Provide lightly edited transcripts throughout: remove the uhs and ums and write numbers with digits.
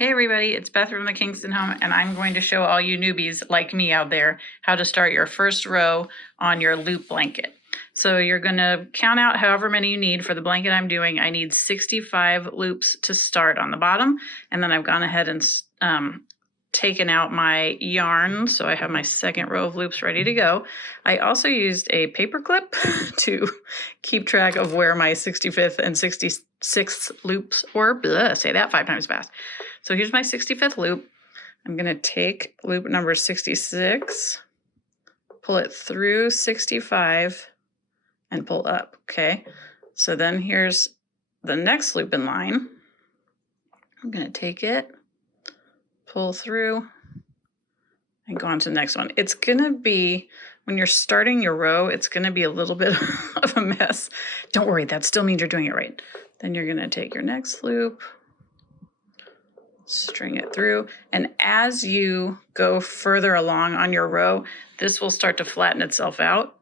Hey everybody, it's Beth from the Kingston Home, and I'm going to show all you newbies like me out there how to start your first row on your loop blanket. So you're going to count out however many you need. For the blanket I'm doing, I need 65 loops to start on the bottom, and then I've gone ahead and taken out my yarn, so I have my second row of loops ready to go. I also used a paper clip to keep track of where my 65th and 66th loops were. Blah, say that 5 times fast. So here's my 65th loop. I'm going to take loop number 66, pull it through 65, and pull up, okay? So then here's the next loop in line. I'm going to take it, pull through, and go on to the next one. It's going to be, when you're starting your row, it's going to be a little bit of a mess. Don't worry, that still means you're doing it right. Then you're going to take your next loop, string it through, and as you go further along on your row, this will start to flatten itself out,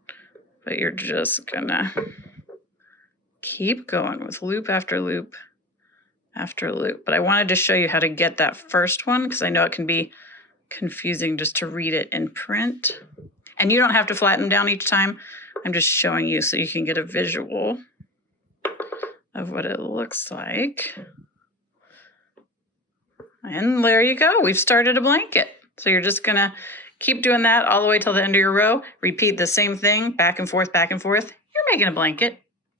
but you're just gonna keep going with loop after loop after loop. But I wanted to show you how to get that first one because I know it can be confusing just to read it in print. And you don't have to flatten them down each time. I'm just showing you so you can get a visual of what it looks like. And there you go. We've started a blanket. So you're just going to keep doing that all the way till the end of your row. Repeat the same thing back and forth, back and forth. You're making a blanket.